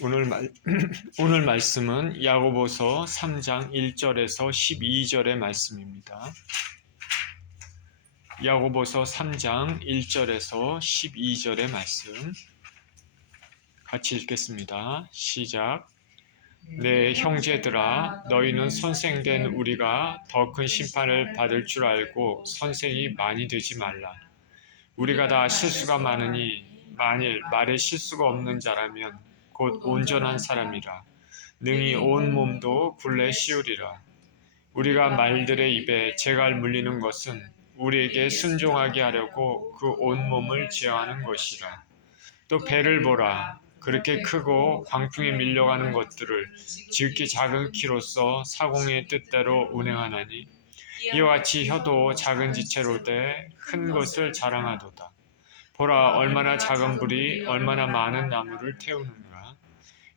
오늘, 오늘 말씀은 야고보서 3장 1절에서 12절의 말씀입니다. 야고보서 3장 1절에서 12절의 말씀 같이 읽겠습니다. 시작. 내 형제들아, 너희는 선생된 우리가 더 큰 심판을 받을 줄 알고 선생이 많이 되지 말라. 우리가 다 실수가 많으니 만일 말에 실수가 없는 자라면 곧 온전한 사람이라 능히 온 몸도 굴레 씌우리라. 우리가 말들의 입에 재갈 물리는 것은 우리에게 순종하게 하려고 그 온 몸을 제어하는 것이라. 또 배를 보라. 그렇게 크고 광풍에 밀려가는 것들을 지극히 작은 키로서 사공의 뜻대로 운행하나니 이와 같이 혀도 작은 지체로되 큰 것을 자랑하도다. 보라, 얼마나 작은 불이 얼마나 많은 나무를 태우는가.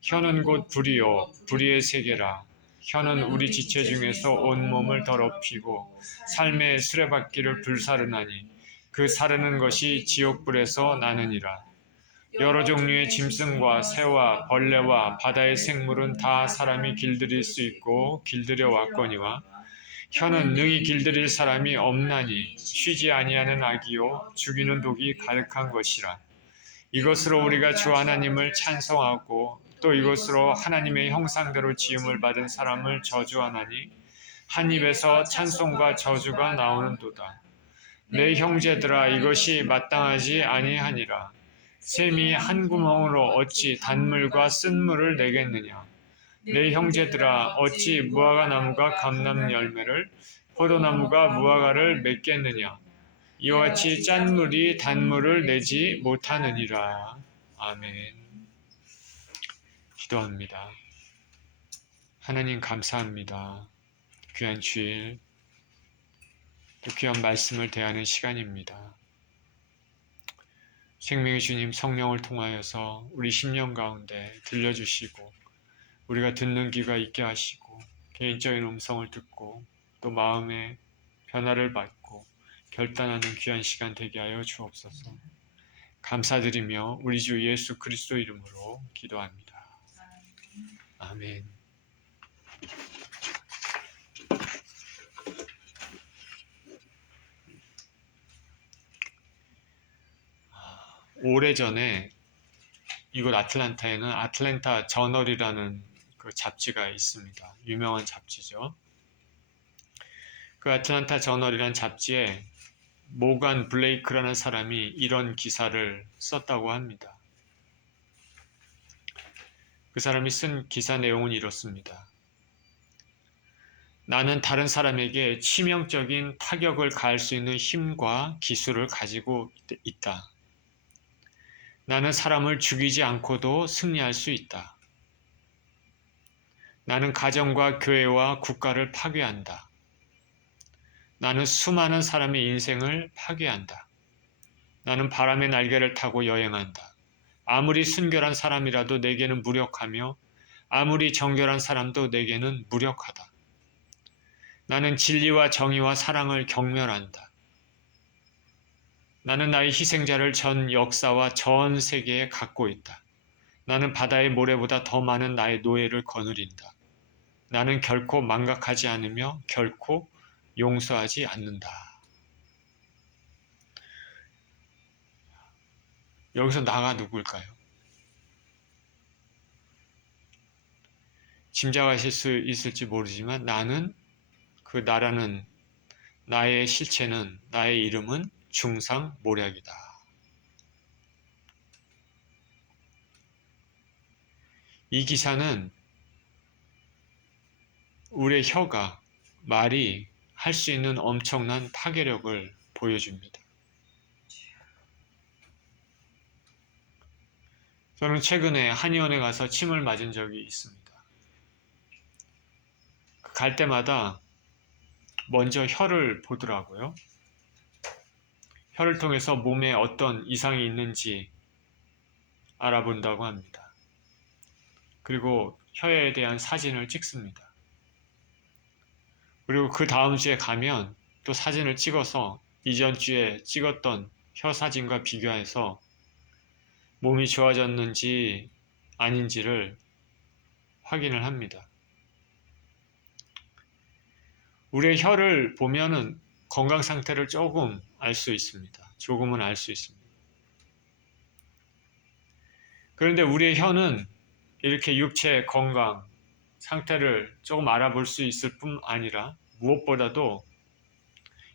혀는 곧 불이요 불의의 세계라. 혀는 우리 지체 중에서 온몸을 더럽히고 삶의 수레바퀴를 불사르나니 그 사르는 것이 지옥불에서 나느니라. 여러 종류의 짐승과 새와 벌레와 바다의 생물은 다 사람이 길들일 수 있고 길들여 왔거니와 혀는 능히 길들일 사람이 없나니 쉬지 아니하는 악이요 죽이는 독이 가득한 것이라. 이것으로 우리가 주 하나님을 찬송하고 또 이것으로 하나님의 형상대로 지음을 받은 사람을 저주하나니 한 입에서 찬송과 저주가 나오는도다. 내 형제들아, 이것이 마땅하지 아니하니라. 샘이 한 구멍으로 어찌 단물과 쓴물을 내겠느냐. 내 형제들아, 어찌 무화과 나무가 감람 열매를 포도나무가 무화과를 맺겠느냐. 이와 같이 짠 물이 단물을 내지 못하느니라. 아멘. 기도합니다. 하나님 감사합니다. 귀한 주일, 또 귀한 말씀을 대하는 시간입니다. 생명의 주님 성령을 통하여서 우리 심령 가운데 들려주시고 우리가 듣는 귀가 있게 하시고 개인적인 음성을 듣고 또 마음의 변화를 받고 결단하는 귀한 시간 되게 하여 주옵소서. 감사드리며 우리 주 예수 그리스도 이름으로 기도합니다. 아멘. 오래전에 이곳 아틀란타에는 아틀랜타 저널이라는 그 잡지가 있습니다. 유명한 잡지죠. 그 아틀란타 저널이라는 잡지에 모간 블레이크라는 사람이 이런 기사를 썼다고 합니다. 그 사람이 쓴 기사 내용은 이렇습니다. 나는 다른 사람에게 치명적인 타격을 가할 수 있는 힘과 기술을 가지고 있다. 나는 사람을 죽이지 않고도 승리할 수 있다. 나는 가정과 교회와 국가를 파괴한다. 나는 수많은 사람의 인생을 파괴한다. 나는 바람의 날개를 타고 여행한다. 아무리 순결한 사람이라도 내게는 무력하며 아무리 정결한 사람도 내게는 무력하다. 나는 진리와 정의와 사랑을 경멸한다. 나는 나의 희생자를 전 역사와 전 세계에 갖고 있다. 나는 바다의 모래보다 더 많은 나의 노예를 거느린다. 나는 결코 망각하지 않으며 결코 용서하지 않는다. 여기서 나가 누굴까요? 짐작하실 수 있을지 모르지만 나는 그 나라는 나의 실체는 나의 이름은 중상모략이다. 이 기사는 우리의 혀가 말이 할 수 있는 엄청난 파괴력을 보여줍니다. 저는 최근에 한의원에 가서 침을 맞은 적이 있습니다. 갈 때마다 먼저 혀를 보더라고요. 혀를 통해서 몸에 어떤 이상이 있는지 알아본다고 합니다. 그리고 혀에 대한 사진을 찍습니다. 그리고 그 다음 주에 가면 또 사진을 찍어서 이전 주에 찍었던 혀 사진과 비교해서 몸이 좋아졌는지 아닌지를 확인을 합니다. 우리의 혀를 보면은 건강 상태를 조금 알 수 있습니다. 조금은 알 수 있습니다. 그런데 우리의 혀는 이렇게 육체 건강 상태를 조금 알아볼 수 있을 뿐 아니라 무엇보다도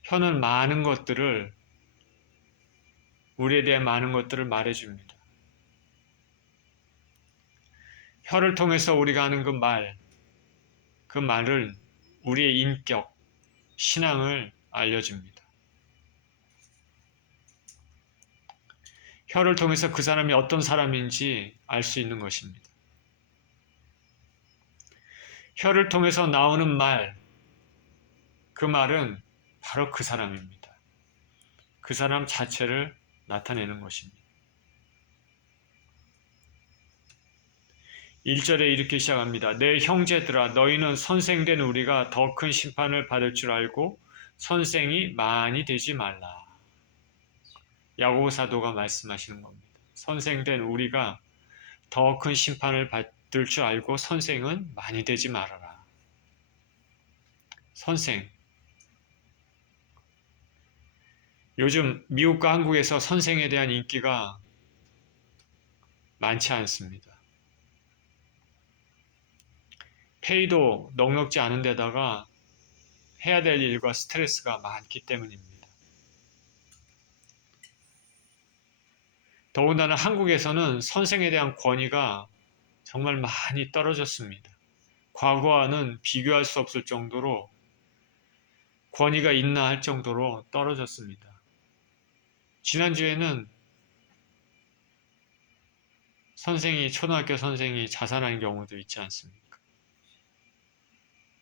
혀는 많은 것들을, 우리에 대한 많은 것들을 말해줍니다. 혀를 통해서 우리가 하는 그 말은 우리의 인격, 신앙을 알려줍니다. 혀를 통해서 그 사람이 어떤 사람인지 알 수 있는 것입니다. 혀를 통해서 나오는 말, 그 말은 바로 그 사람입니다. 그 사람 자체를 나타내는 것입니다. 1절에 이렇게 시작합니다. 내 형제들아 너희는 선생된 우리가 더 큰 심판을 받을 줄 알고 선생이 많이 되지 말라. 야고보 사도가 말씀하시는 겁니다. 선생된 우리가 더 큰 심판을 받을 줄 알고 선생은 많이 되지 말아라. 선생. 요즘 미국과 한국에서 선생에 대한 인기가 많지 않습니다. 페이도 넉넉지 않은 데다가 해야 될 일과 스트레스가 많기 때문입니다. 더군다나 한국에서는 선생에 대한 권위가 정말 많이 떨어졌습니다. 과거와는 비교할 수 없을 정도로 권위가 있나 할 정도로 떨어졌습니다. 지난주에는 초등학교 선생이 자살한 경우도 있지 않습니까?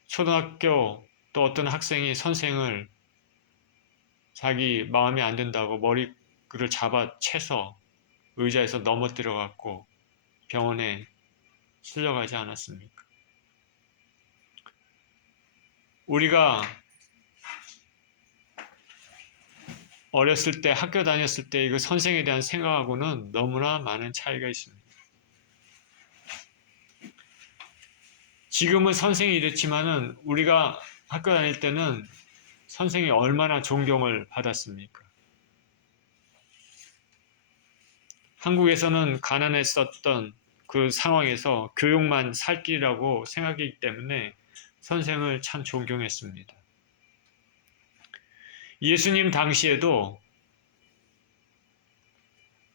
초등학교 또 어떤 학생이 선생을 자기 마음에 안 든다고 머리를 잡아 채서 의자에서 넘어뜨려 갖고 병원에 실려가지 않았습니까? 우리가 어렸을 때, 학교 다녔을 때 그 선생에 대한 생각하고는 너무나 많은 차이가 있습니다. 지금은 선생이 이랬지만은 우리가 학교 다닐 때는 선생이 얼마나 존경을 받았습니까? 한국에서는 가난했었던 그 상황에서 교육만 살 길이라고 생각하기 때문에 선생을 참 존경했습니다. 예수님 당시에도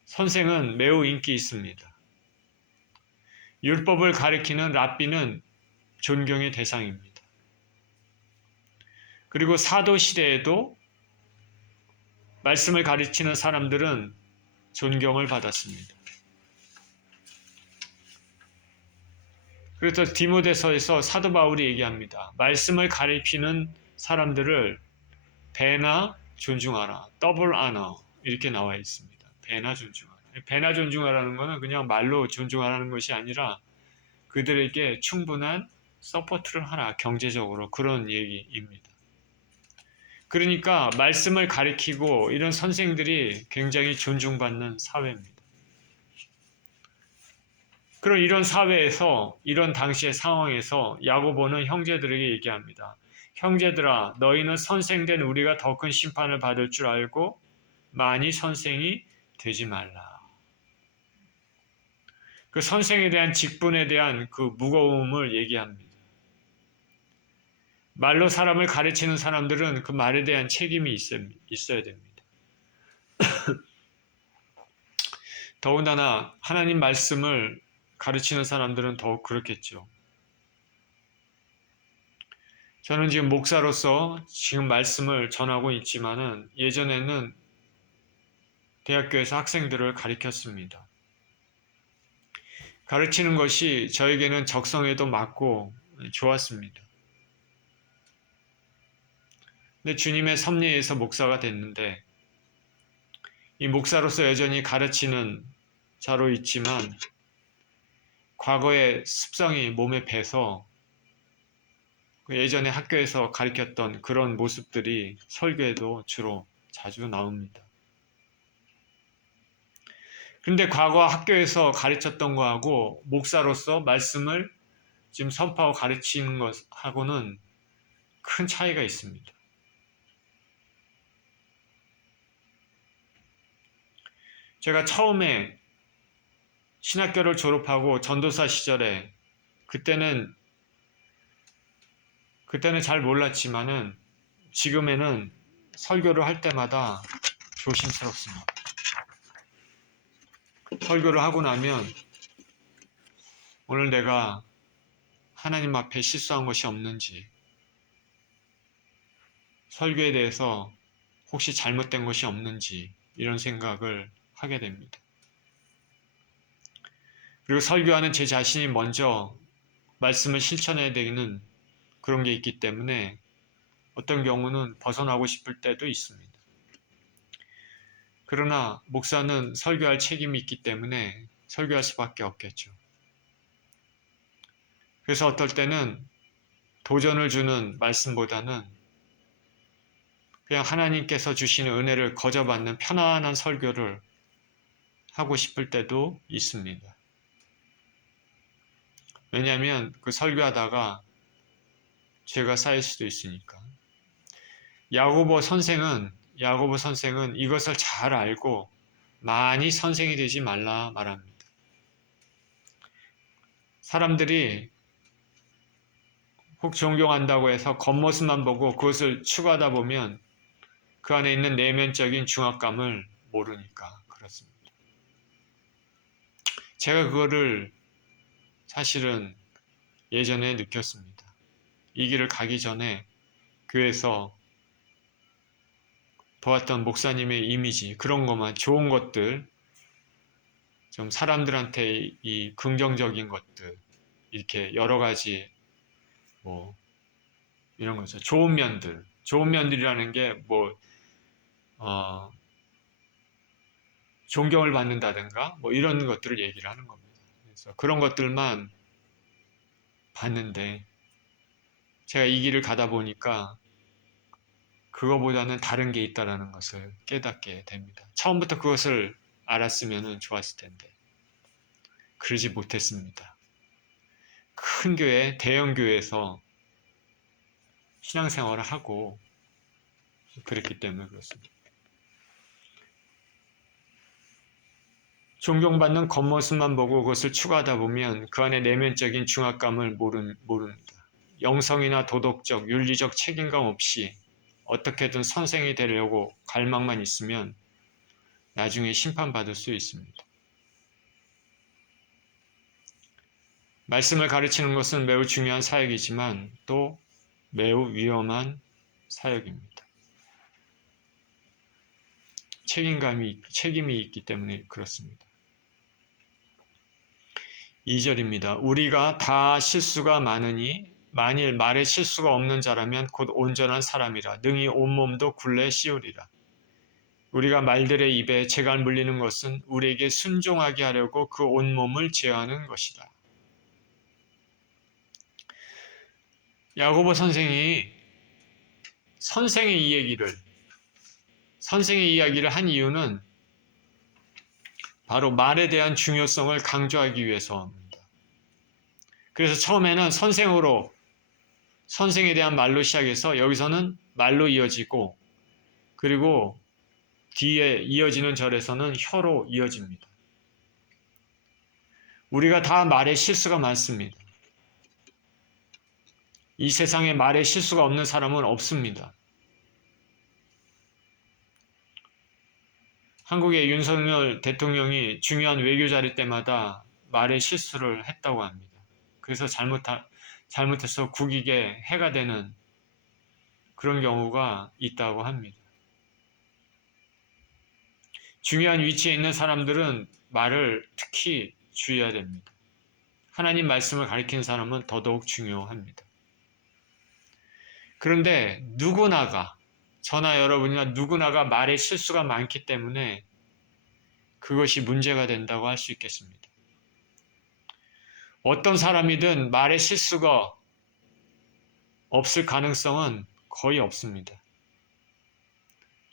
선생은 매우 인기 있습니다. 율법을 가리키는 랍비는 존경의 대상입니다. 그리고 사도 시대에도 말씀을 가르치는 사람들은 존경을 받았습니다. 그래서 디모데서에서 사도 바울이 얘기합니다. 말씀을 가리키는 사람들을 배나 존중하라. 더블 아너 이렇게 나와 있습니다. 배나 존중하라. 배나 존중하라는 것은 그냥 말로 존중하라는 것이 아니라 그들에게 충분한 서포트를 하라. 경제적으로 그런 얘기입니다. 그러니까 말씀을 가리키고 이런 선생들이 굉장히 존중받는 사회입니다. 그럼 이런 사회에서 이런 당시의 상황에서 야고보는 형제들에게 얘기합니다. 형제들아 너희는 선생된 우리가 더 큰 심판을 받을 줄 알고 많이 선생이 되지 말라. 그 선생에 대한 직분에 대한 그 무거움을 얘기합니다. 말로 사람을 가르치는 사람들은 그 말에 대한 책임이 있어야 됩니다. 더군다나 하나님 말씀을 가르치는 사람들은 더욱 그렇겠죠. 저는 지금 목사로서 지금 말씀을 전하고 있지만은 예전에는 대학교에서 학생들을 가르쳤습니다. 가르치는 것이 저에게는 적성에도 맞고 좋았습니다. 근데 주님의 섭리에서 목사가 됐는데 이 목사로서 여전히 가르치는 자로 있지만 과거의 습성이 몸에 배서 예전에 학교에서 가르쳤던 그런 모습들이 설교에도 주로 자주 나옵니다. 근데 과거 학교에서 가르쳤던 거하고 목사로서 말씀을 지금 선포하고 가르치는 것하고는 큰 차이가 있습니다. 제가 처음에 신학교를 졸업하고 전도사 시절에 그때는 잘 몰랐지만은 지금에는 설교를 할 때마다 조심스럽습니다. 설교를 하고 나면 오늘 내가 하나님 앞에 실수한 것이 없는지, 설교에 대해서 혹시 잘못된 것이 없는지 이런 생각을 하게 됩니다. 그리고 설교하는 제 자신이 먼저 말씀을 실천해야 되는 그런 게 있기 때문에 어떤 경우는 벗어나고 싶을 때도 있습니다. 그러나 목사는 설교할 책임이 있기 때문에 설교할 수밖에 없겠죠. 그래서 어떨 때는 도전을 주는 말씀보다는 그냥 하나님께서 주시는 은혜를 거저받는 편안한 설교를 하고 싶을 때도 있습니다. 왜냐하면 그 설교하다가 죄가 쌓일 수도 있으니까. 야고보 선생은 이것을 잘 알고 많이 선생이 되지 말라 말합니다. 사람들이 혹 존경한다고 해서 겉모습만 보고 그것을 추구하다 보면 그 안에 있는 내면적인 중압감을 모르니까 그렇습니다. 제가 그거를 사실은 예전에 느꼈습니다. 이 길을 가기 전에 교회에서 보았던 목사님의 이미지, 그런 것만, 좋은 것들, 좀 사람들한테 이 긍정적인 것들, 이렇게 여러 가지 뭐 이런 거죠. 좋은 면들이라는 게 뭐 존경을 받는다든가 뭐 이런 것들을 얘기를 하는 겁니다. 그래서 그런 것들만 봤는데 제가 이 길을 가다 보니까 그거보다는 다른 게 있다라는 것을 깨닫게 됩니다. 처음부터 그것을 알았으면 좋았을 텐데 그러지 못했습니다. 큰 교회, 대형 교회에서 신앙생활을 하고 그랬기 때문에 그렇습니다. 존경받는 겉모습만 보고 그것을 추구하다 보면 그 안에 내면적인 중압감을 모릅니다. 영성이나 도덕적, 윤리적 책임감 없이 어떻게든 선생이 되려고 갈망만 있으면 나중에 심판받을 수 있습니다. 말씀을 가르치는 것은 매우 중요한 사역이지만 또 매우 위험한 사역입니다. 책임이 있기 때문에 그렇습니다. 2절입니다. 우리가 다 실수가 많으니 만일 말에 실수가 없는 자라면 곧 온전한 사람이라 능히 온몸도 굴레 씌우리라. 우리가 말들의 입에 재갈 물리는 것은 우리에게 순종하게 하려고 그 온몸을 제어하는 것이다. 야고보 선생이 선생의 이야기를 한 이유는 바로 말에 대한 중요성을 강조하기 위해서입니다. 그래서 처음에는 선생에 대한 말로 시작해서 여기서는 말로 이어지고 그리고 뒤에 이어지는 절에서는 혀로 이어집니다. 우리가 다 말에 실수가 많습니다. 이 세상에 말에 실수가 없는 사람은 없습니다. 한국의 윤석열 대통령이 중요한 외교 자리 때마다 말에 실수를 했다고 합니다. 그래서 잘못해서 국익에 해가 되는 그런 경우가 있다고 합니다. 중요한 위치에 있는 사람들은 말을 특히 주의해야 됩니다. 하나님 말씀을 가리키는 사람은 더더욱 중요합니다. 그런데 저나 여러분이나 누구나가 말에 실수가 많기 때문에 그것이 문제가 된다고 할 수 있겠습니다. 어떤 사람이든 말에 실수가 없을 가능성은 거의 없습니다.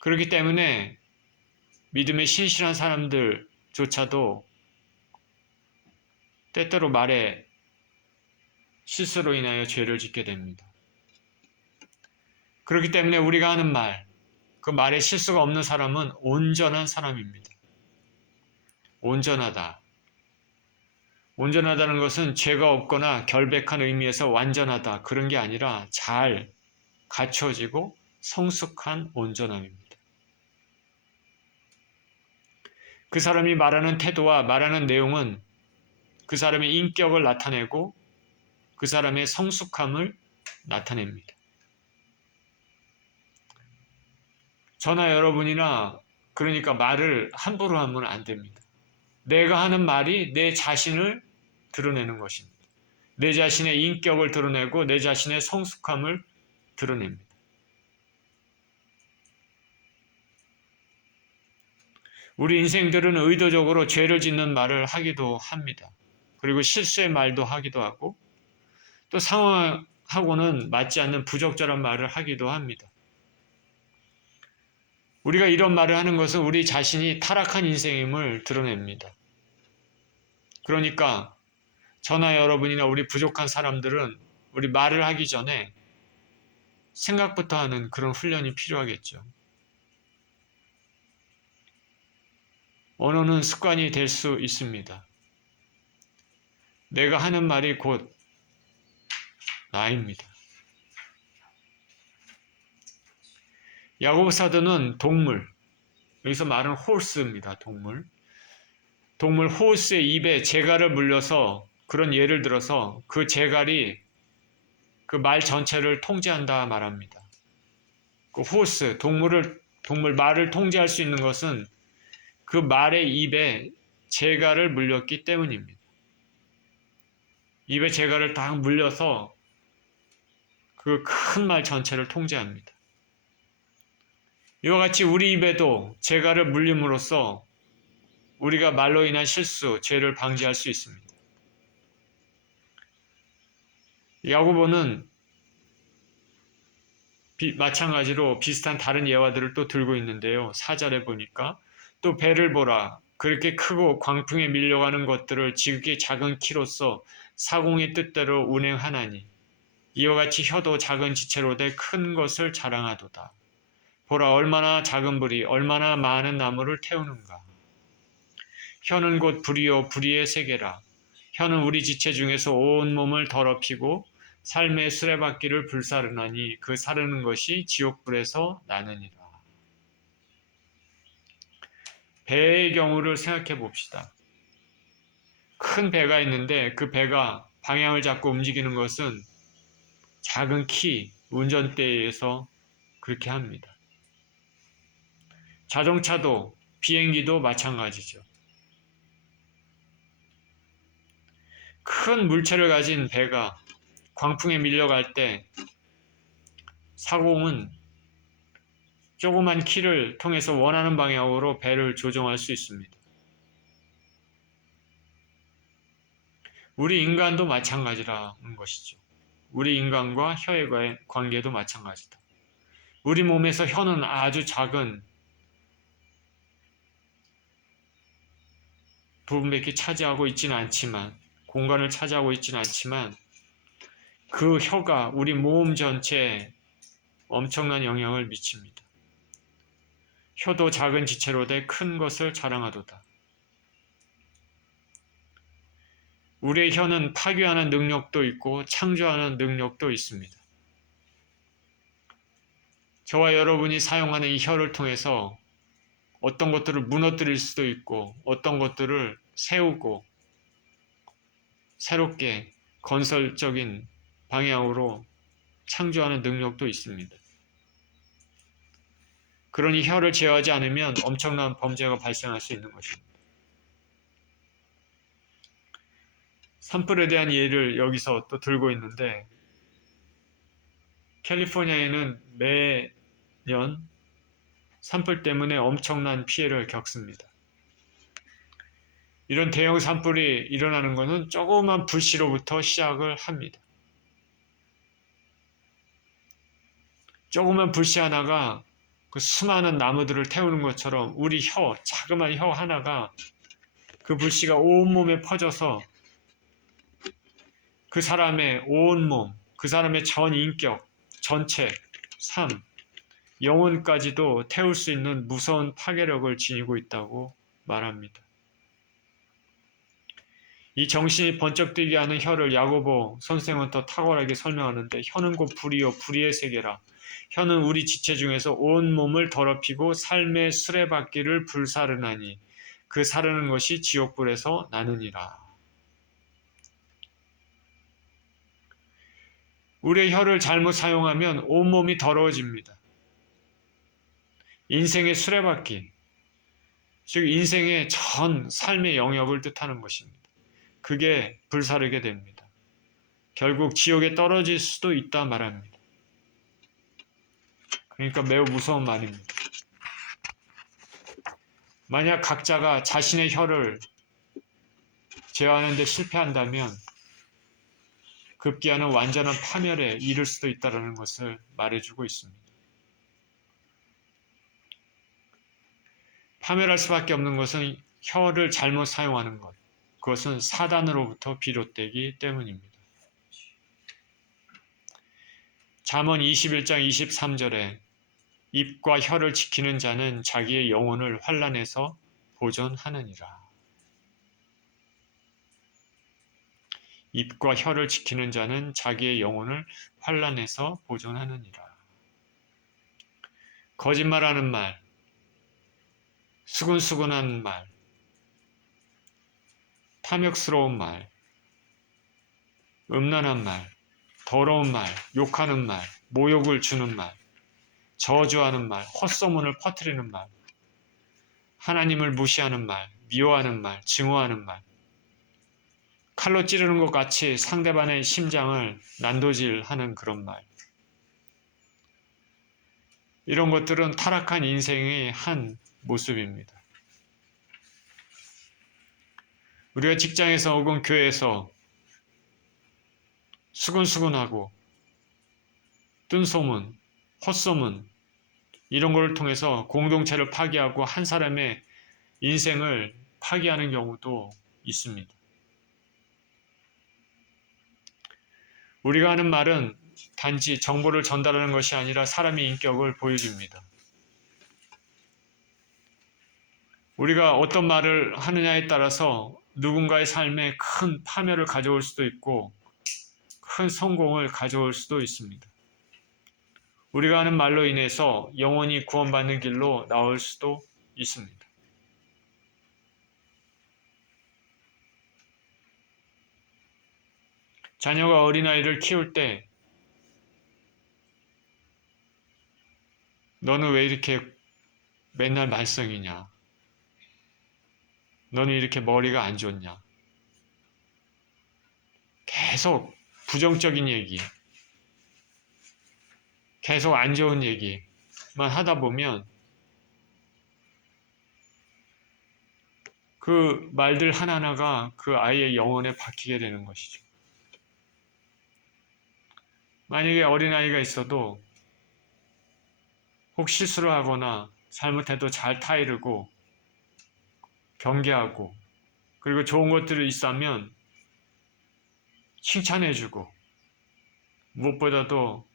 그렇기 때문에 믿음에 신실한 사람들, 조차도 때때로 말에 실수로 인하여 죄를 짓게 됩니다. 그렇기 때문에 우리가 하는 말, 그 말에 실수가 없는 사람은 온전한 사람입니다. 온전하다. 온전하다는 것은 죄가 없거나 결백한 의미에서 완전하다 그런 게 아니라 잘 갖춰지고 성숙한 온전함입니다. 그 사람이 말하는 태도와 말하는 내용은 그 사람의 인격을 나타내고 그 사람의 성숙함을 나타냅니다. 저나 여러분이나 그러니까 말을 함부로 하면 안 됩니다. 내가 하는 말이 내 자신을 드러내는 것입니다. 내 자신의 인격을 드러내고 내 자신의 성숙함을 드러냅니다. 우리 인생들은 의도적으로 죄를 짓는 말을 하기도 합니다. 그리고 실수의 말도 하기도 하고 또 상황하고는 맞지 않는 부적절한 말을 하기도 합니다. 우리가 이런 말을 하는 것은 우리 자신이 타락한 인생임을 드러냅니다. 그러니까 저나 여러분이나 우리 부족한 사람들은 우리 말을 하기 전에 생각부터 하는 그런 훈련이 필요하겠죠. 언어는 습관이 될 수 있습니다. 내가 하는 말이 곧 나입니다. 야고보 사도는 동물, 여기서 말은 홀스입니다. 동물 호스의 입에 재갈을 물려서 그런 예를 들어서 그 재갈이 그 말 전체를 통제한다 말합니다. 그 호스, 동물 말을 통제할 수 있는 것은 그 말의 입에 재갈을 물렸기 때문입니다. 입에 재갈을 딱 물려서 그 큰 말 전체를 통제합니다. 이와 같이 우리 입에도 재갈을 물림으로써 우리가 말로 인한 실수, 죄를 방지할 수 있습니다. 야고보는 마찬가지로 비슷한 다른 예화들을 또 들고 있는데요. 4절에 보니까 또 배를 보라. 그렇게 크고 광풍에 밀려가는 것들을 지극히 작은 키로서 사공의 뜻대로 운행하나니 이와 같이 혀도 작은 지체로 돼 큰 것을 자랑하도다. 보라 얼마나 작은 불이 얼마나 많은 나무를 태우는가. 혀는 곧 불이요 불의의 세계라. 혀는 우리 지체 중에서 온 몸을 더럽히고 삶의 수레바퀴를 불사르나니 그 사르는 것이 지옥불에서 나느니라. 배의 경우를 생각해 봅시다. 큰 배가 있는데 그 배가 방향을 잡고 움직이는 것은 작은 키, 운전대에서 그렇게 합니다. 자동차도 비행기도 마찬가지죠. 큰 물체를 가진 배가 광풍에 밀려갈 때 사공은 조그만 키를 통해서 원하는 방향으로 배를 조종할 수 있습니다. 우리 인간도 마찬가지라는 것이죠. 우리 인간과 혀의 관계도 마찬가지다. 우리 몸에서 혀는 아주 작은 부분밖에 차지하고 있지는 않지만 공간을 차지하고 있지는 않지만 그 혀가 우리 몸 전체에 엄청난 영향을 미칩니다. 혀도 작은 지체로 돼 큰 것을 자랑하도다. 우리의 혀는 파괴하는 능력도 있고 창조하는 능력도 있습니다. 저와 여러분이 사용하는 이 혀를 통해서 어떤 것들을 무너뜨릴 수도 있고 어떤 것들을 세우고 새롭게 건설적인 방향으로 창조하는 능력도 있습니다. 그러니 혀를 제어하지 않으면 엄청난 범죄가 발생할 수 있는 것입니다. 산불에 대한 예를 여기서 또 들고 있는데 캘리포니아에는 매년 산불 때문에 엄청난 피해를 겪습니다. 이런 대형 산불이 일어나는 것은 조그만 불씨로부터 시작을 합니다. 조그만 불씨 하나가 그 수많은 나무들을 태우는 것처럼 우리 자그마한 혀 하나가 그 불씨가 온몸에 퍼져서 그 사람의 온몸, 그 사람의 전 인격, 전체, 삶, 영혼까지도 태울 수 있는 무서운 파괴력을 지니고 있다고 말합니다. 이 정신이 번쩍 뛰게 하는 혀를 야고보 선생은 더 탁월하게 설명하는데, 혀는 곧 불이요 불의의 세계라. 혀는 우리 지체 중에서 온 몸을 더럽히고 삶의 수레바퀴를 불사르나니 그 사르는 것이 지옥불에서 나느니라. 우리의 혀를 잘못 사용하면 온몸이 더러워집니다. 인생의 수레바퀴, 즉 인생의 전 삶의 영역을 뜻하는 것입니다. 그게 불사르게 됩니다. 결국 지옥에 떨어질 수도 있다 말합니다. 그러니까 매우 무서운 말입니다. 만약 각자가 자신의 혀를 제어하는 데 실패한다면 급기야는 완전한 파멸에 이를 수도 있다는 것을 말해주고 있습니다. 파멸할 수밖에 없는 것은 혀를 잘못 사용하는 것, 그것은 사단으로부터 비롯되기 때문입니다. 잠언 21장 23절에 입과 혀를 지키는 자는 자기의 영혼을 환난에서 보존하느니라. 입과 혀를 지키는 자는 자기의 영혼을 환난에서 보존하느니라. 거짓말하는 말, 수근수근한 말, 탐욕스러운 말, 음란한 말, 더러운 말, 욕하는 말, 모욕을 주는 말, 저주하는 말, 헛소문을 퍼뜨리는 말, 하나님을 무시하는 말, 미워하는 말, 증오하는 말, 칼로 찌르는 것 같이 상대방의 심장을 난도질하는 그런 말. 이런 것들은 타락한 인생의 한 모습입니다. 우리가 직장에서 혹은 교회에서 수근수근하고 뜬소문, 헛소문 이런 것을 통해서 공동체를 파괴하고 한 사람의 인생을 파괴하는 경우도 있습니다. 우리가 하는 말은 단지 정보를 전달하는 것이 아니라 사람의 인격을 보여줍니다. 우리가 어떤 말을 하느냐에 따라서 누군가의 삶에 큰 파멸을 가져올 수도 있고 큰 성공을 가져올 수도 있습니다. 우리가 하는 말로 인해서 영혼이 구원받는 길로 나올 수도 있습니다. 자녀가 어린아이를 키울 때 너는 왜 이렇게 맨날 말썽이냐? 너는 이렇게 머리가 안 좋냐? 계속 부정적인 얘기, 계속 안 좋은 얘기만 하다 보면 그 말들 하나하나가 그 아이의 영혼에 박히게 되는 것이죠. 만약에 어린아이가 있어도 혹 실수를 하거나 잘못해도 잘 타이르고 경계하고 그리고 좋은 것들이 있으면 칭찬해주고 무엇보다도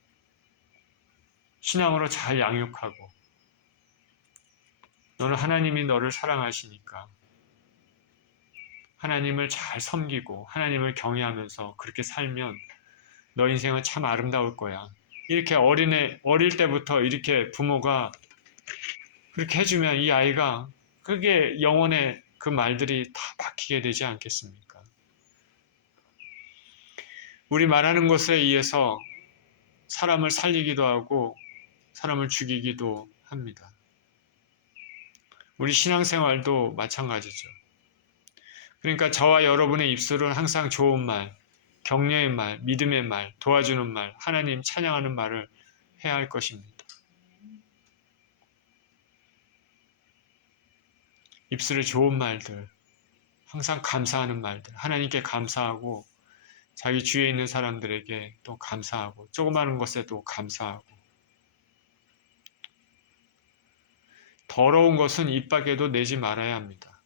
신앙으로 잘 양육하고 너는 하나님이 너를 사랑하시니까 하나님을 잘 섬기고 하나님을 경외하면서 그렇게 살면 너 인생은 참 아름다울 거야. 이렇게 어릴 때부터 이렇게 부모가 그렇게 해주면 이 아이가 그게 영혼에 그 말들이 다 박히게 되지 않겠습니까? 우리 말하는 것에 의해서 사람을 살리기도 하고 사람을 죽이기도 합니다. 우리 신앙생활도 마찬가지죠. 그러니까 저와 여러분의 입술은 항상 좋은 말, 격려의 말, 믿음의 말, 도와주는 말, 하나님 찬양하는 말을 해야 할 것입니다. 입술에 좋은 말들, 항상 감사하는 말들, 하나님께 감사하고 자기 주위에 있는 사람들에게 또 감사하고 조그마한 것에도 감사하고 더러운 것은 입 밖에도 내지 말아야 합니다.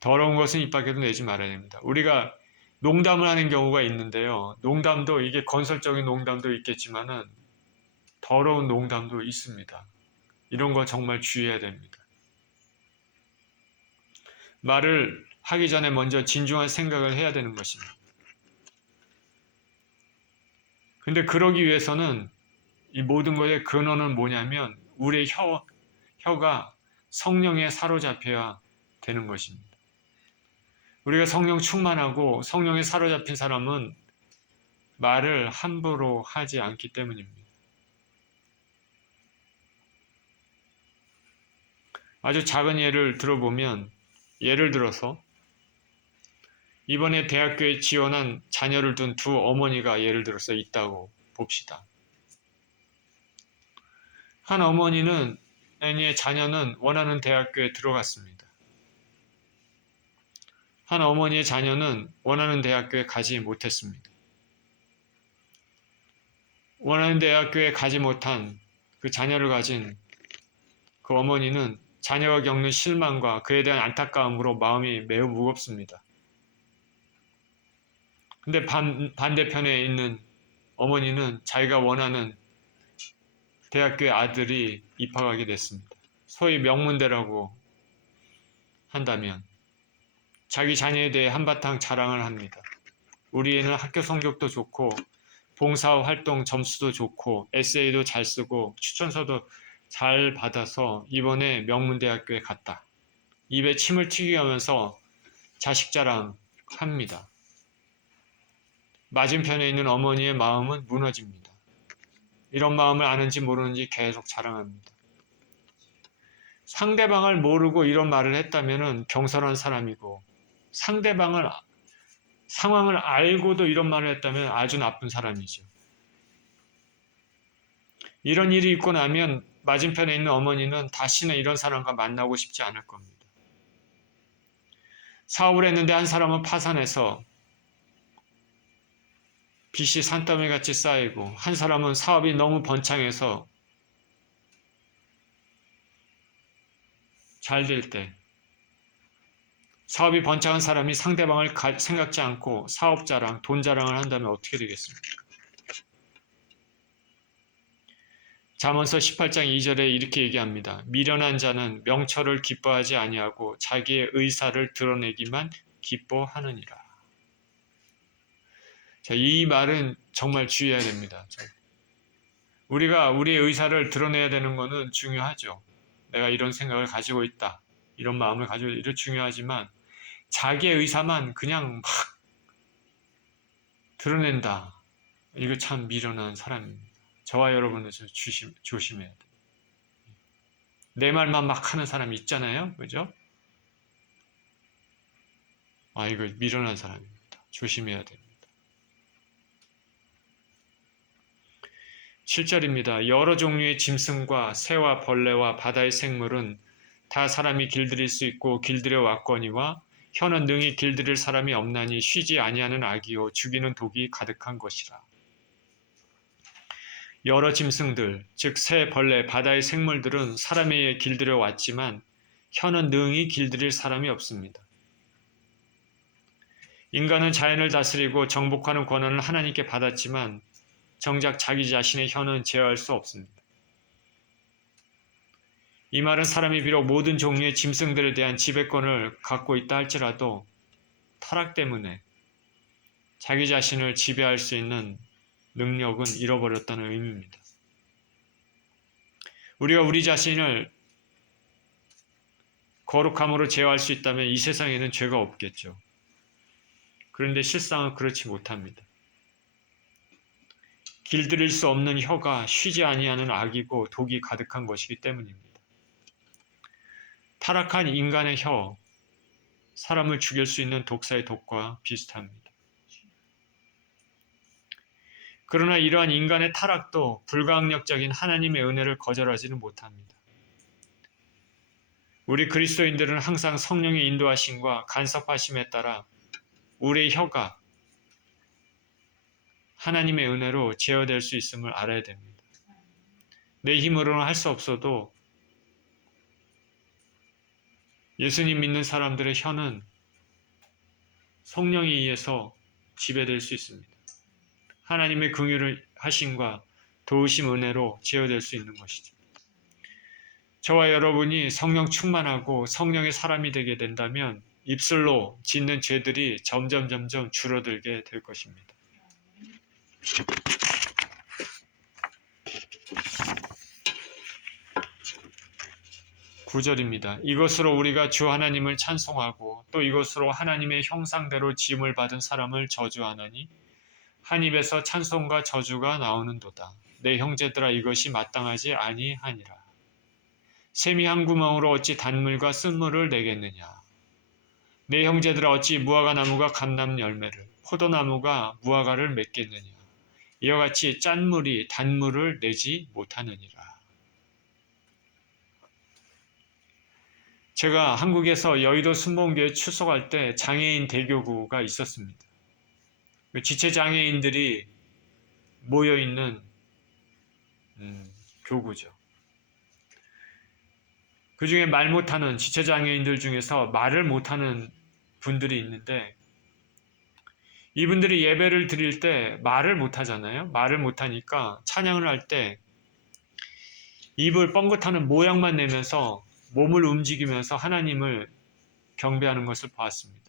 더러운 것은 입 밖에도 내지 말아야 됩니다. 우리가 농담을 하는 경우가 있는데요. 농담도 이게 건설적인 농담도 있겠지만은 더러운 농담도 있습니다. 이런 거 정말 주의해야 됩니다. 말을 하기 전에 먼저 진중한 생각을 해야 되는 것입니다. 근데 그러기 위해서는 이 모든 것의 근원은 뭐냐면 우리의 혀가 성령에 사로잡혀야 되는 것입니다. 우리가 성령 충만하고 성령에 사로잡힌 사람은 말을 함부로 하지 않기 때문입니다. 아주 작은 예를 들어보면, 예를 들어서 이번에 대학교에 지원한 자녀를 둔 두 어머니가 예를 들어서 있다고 봅시다. 한 어머니는 애니의 자녀는 원하는 대학교에 들어갔습니다. 한 어머니의 자녀는 원하는 대학교에 가지 못했습니다. 원하는 대학교에 가지 못한 그 자녀를 가진 그 어머니는 자녀가 겪는 실망과 그에 대한 안타까움으로 마음이 매우 무겁습니다. 근데 반대편에 있는 어머니는 자기가 원하는 대학교에 아들이 입학하게 됐습니다. 소위 명문대라고 한다면 자기 자녀에 대해 한바탕 자랑을 합니다. 우리 애는 학교 성적도 좋고 봉사활동 점수도 좋고 에세이도 잘 쓰고 추천서도 잘 받아서 이번에 명문대학교에 갔다. 입에 침을 튀기면서 자식 자랑합니다. 맞은편에 있는 어머니의 마음은 무너집니다. 이런 마음을 아는지 모르는지 계속 자랑합니다. 상대방을 모르고 이런 말을 했다면 경솔한 사람이고 상황을 알고도 이런 말을 했다면 아주 나쁜 사람이죠. 이런 일이 있고 나면 맞은편에 있는 어머니는 다시는 이런 사람과 만나고 싶지 않을 겁니다. 사업을 했는데 한 사람은 파산해서 빚이 산더미같이 쌓이고 한 사람은 사업이 너무 번창해서 잘 될 때 사업이 번창한 사람이 상대방을 생각지 않고 사업 자랑, 돈 자랑을 한다면 어떻게 되겠습니까? 잠언서 18장 2절에 이렇게 얘기합니다. 미련한 자는 명철을 기뻐하지 아니하고 자기의 의사를 드러내기만 기뻐하느니라. 자, 이 말은 정말 주의해야 됩니다. 우리가 우리의 의사를 드러내야 되는 것은 중요하죠. 내가 이런 생각을 가지고 있다. 이런 마음을 가지고 있다. 이런 중요하지만 자기의 의사만 그냥 막 드러낸다. 이거 참 미련한 사람입니다. 저와 여러분은 조심해야 돼요. 내 말만 막 하는 사람이 있잖아요. 그죠? 이거 미련한 사람입니다. 조심해야 됩니다. 7절입니다. 여러 종류의 짐승과 새와 벌레와 바다의 생물은 다 사람이 길들일 수 있고 길들여 왔거니와 혀는 능히 길들일 사람이 없나니 쉬지 아니하는 악이요 죽이는 독이 가득한 것이라. 여러 짐승들, 즉 새, 벌레, 바다의 생물들은 사람에 의해 길들여 왔지만 혀는 능히 길들일 사람이 없습니다. 인간은 자연을 다스리고 정복하는 권한을 하나님께 받았지만 정작 자기 자신의 혀는 제어할 수 없습니다. 이 말은 사람이 비록 모든 종류의 짐승들에 대한 지배권을 갖고 있다 할지라도 타락 때문에 자기 자신을 지배할 수 있는 능력은 잃어버렸다는 의미입니다. 우리가 우리 자신을 거룩함으로 제어할 수 있다면 이 세상에는 죄가 없겠죠. 그런데 실상은 그렇지 못합니다. 길들일 수 없는 혀가 쉬지 아니하는 악이고 독이 가득한 것이기 때문입니다. 타락한 인간의 혀, 사람을 죽일 수 있는 독사의 독과 비슷합니다. 그러나 이러한 인간의 타락도 불가항력적인 하나님의 은혜를 거절하지는 못합니다. 우리 그리스도인들은 항상 성령의 인도하심과 간섭하심에 따라 우리의 혀가 하나님의 은혜로 제어될 수 있음을 알아야 됩니다. 내 힘으로는 할 수 없어도 예수님 믿는 사람들의 혀는 성령에 의해서 지배될 수 있습니다. 하나님의 긍휼을 하심과 도우심 은혜로 제어될 수 있는 것이죠. 저와 여러분이 성령 충만하고 성령의 사람이 되게 된다면 입술로 짓는 죄들이 점점 줄어들게 될 것입니다. 9절입니다. 이것으로 우리가 주 하나님을 찬송하고 또 이것으로 하나님의 형상대로 지음을 받은 사람을 저주하나니 한 입에서 찬송과 저주가 나오는도다. 내 형제들아 이것이 마땅하지 아니하니라. 샘이 한 구멍으로 어찌 단물과 쓴물을 내겠느냐. 내 형제들아 어찌 무화과 나무가 감람 열매를 포도나무가 무화과를 맺겠느냐. 이와 같이 짠물이 단물을 내지 못하느니라. 제가 한국에서 여의도 순복음교회 출석할 때 장애인 대교구가 있었습니다. 지체장애인들이 모여있는 교구죠. 그 중에 말 못하는 지체장애인들 중에서 말을 못하는 분들이 있는데 이분들이 예배를 드릴 때 말을 못하잖아요. 말을 못하니까 찬양을 할 때 입을 뻥긋하는 모양만 내면서 몸을 움직이면서 하나님을 경배하는 것을 보았습니다.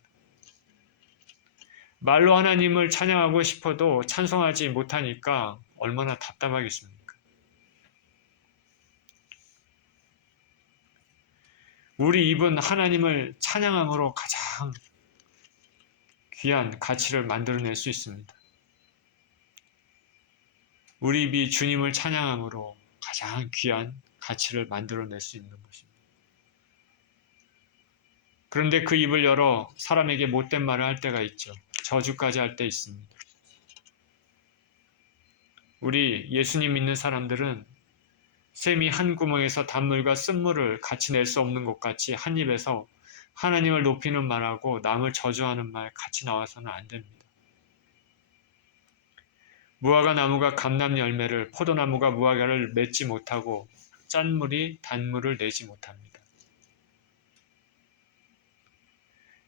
말로 하나님을 찬양하고 싶어도 찬송하지 못하니까 얼마나 답답하겠습니까? 우리 입은 하나님을 찬양함으로 가장 귀한 가치를 만들어낼 수 있습니다. 우리 입이 주님을 찬양함으로 가장 귀한 가치를 만들어낼 수 있는 것입니다. 그런데 그 입을 열어 사람에게 못된 말을 할 때가 있죠. 저주까지 할 때 있습니다. 우리 예수님 믿는 사람들은 샘이 한 구멍에서 단물과 쓴물을 같이 낼 수 없는 것 같이 한 입에서 하나님을 높이는 말하고 남을 저주하는 말 같이 나와서는 안 됩니다. 무화과 나무가 감람 열매를 포도나무가 무화과를 맺지 못하고 짠물이 단물을 내지 못합니다.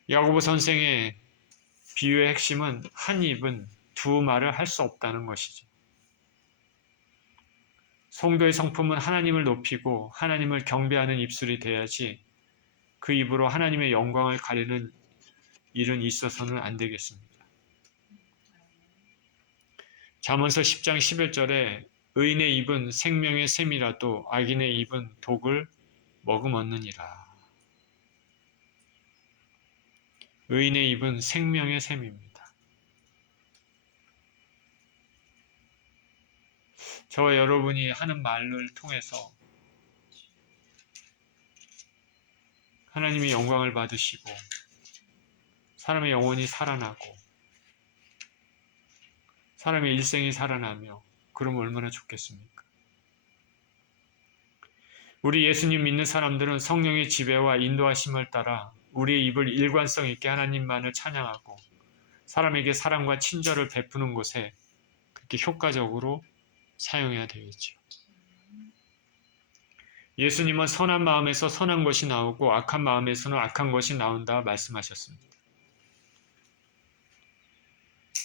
야고보 선생의 비유의 핵심은 한 입은 두 말을 할 수 없다는 것이죠. 성도의 성품은 하나님을 높이고 하나님을 경배하는 입술이 돼야지 그 입으로 하나님의 영광을 가리는 일은 있어서는 안 되겠습니다. 잠언서 10장 11절에 의인의 입은 생명의 샘이라도 악인의 입은 독을 머금었느니라. 의인의 입은 생명의 샘입니다. 저와 여러분이 하는 말을 통해서 하나님의 영광을 받으시고 사람의 영혼이 살아나고 사람의 일생이 살아나며 그러면 얼마나 좋겠습니까? 우리 예수님 믿는 사람들은 성령의 지배와 인도하심을 따라 우리의 입을 일관성 있게 하나님만을 찬양하고 사람에게 사랑과 친절을 베푸는 곳에 그렇게 효과적으로 사용해야 되겠죠. 예수님은 선한 마음에서 선한 것이 나오고 악한 마음에서는 악한 것이 나온다 말씀하셨습니다.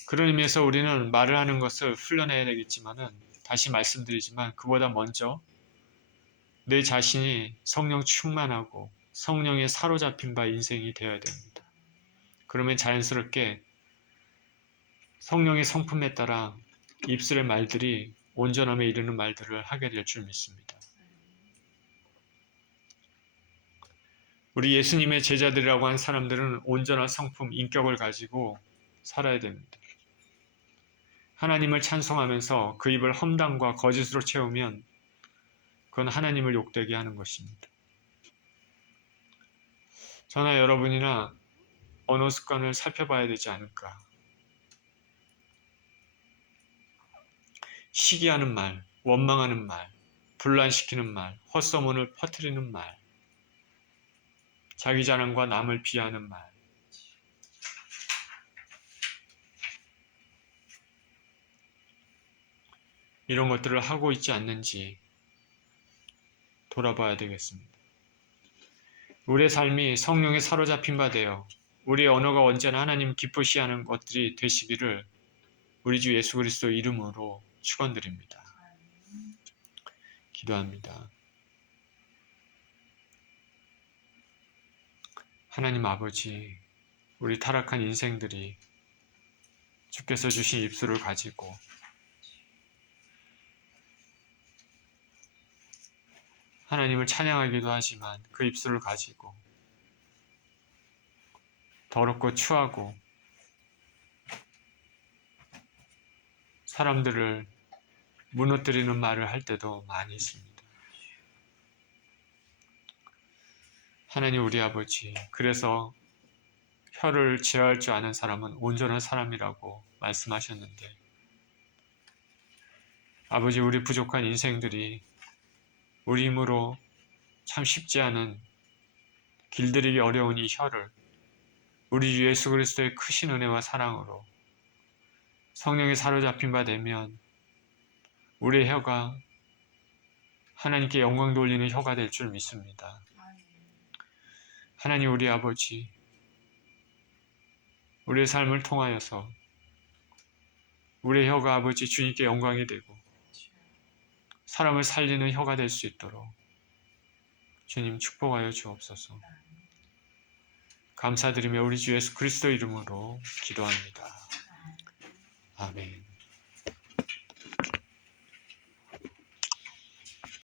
그런 의미에서 우리는 말을 하는 것을 훈련해야 되겠지만은 다시 말씀드리지만 그보다 먼저 내 자신이 성령 충만하고 성령에 사로잡힌 바 인생이 되어야 됩니다. 그러면 자연스럽게 성령의 성품에 따라 입술의 말들이 온전함에 이르는 말들을 하게 될 줄 믿습니다. 우리 예수님의 제자들이라고 한 사람들은 온전한 성품, 인격을 가지고 살아야 됩니다. 하나님을 찬송하면서 그 입을 험담과 거짓으로 채우면 그건 하나님을 욕되게 하는 것입니다. 저나 여러분이나 언어 습관을 살펴봐야 되지 않을까. 시기하는 말, 원망하는 말, 분란시키는 말, 헛소문을 퍼뜨리는 말, 자기 자랑과 남을 비하하는 말, 이런 것들을 하고 있지 않는지 돌아봐야 되겠습니다. 우리의 삶이 성령에 사로잡힌 바 되어 우리의 언어가 언제나 하나님 기쁘시하는 것들이 되시기를 우리 주 예수 그리스도 이름으로 축원드립니다. 기도합니다. 하나님 아버지, 우리 타락한 인생들이 주께서 주신 입술을 가지고 하나님을 찬양하기도 하지만 그 입술을 가지고 더럽고 추하고 사람들을 무너뜨리는 말을 할 때도 많이 있습니다. 하나님 우리 아버지, 그래서 혀를 제어할 줄 아는 사람은 온전한 사람이라고 말씀하셨는데 아버지, 우리 부족한 인생들이 우리 힘으로 참 쉽지 않은 길들이기 어려운 이 혀를 우리 주 예수 그리스도의 크신 은혜와 사랑으로 성령에 사로잡힌 바 되면 우리의 혀가 하나님께 영광 돌리는 혀가 될 줄 믿습니다. 하나님 우리 아버지, 우리의 삶을 통하여서 우리의 혀가 아버지 주님께 영광이 되고 사람을 살리는 혀가 될 수 있도록 주님 축복하여 주옵소서. 감사드리며 우리 주 예수 그리스도 이름으로 기도합니다. 아멘.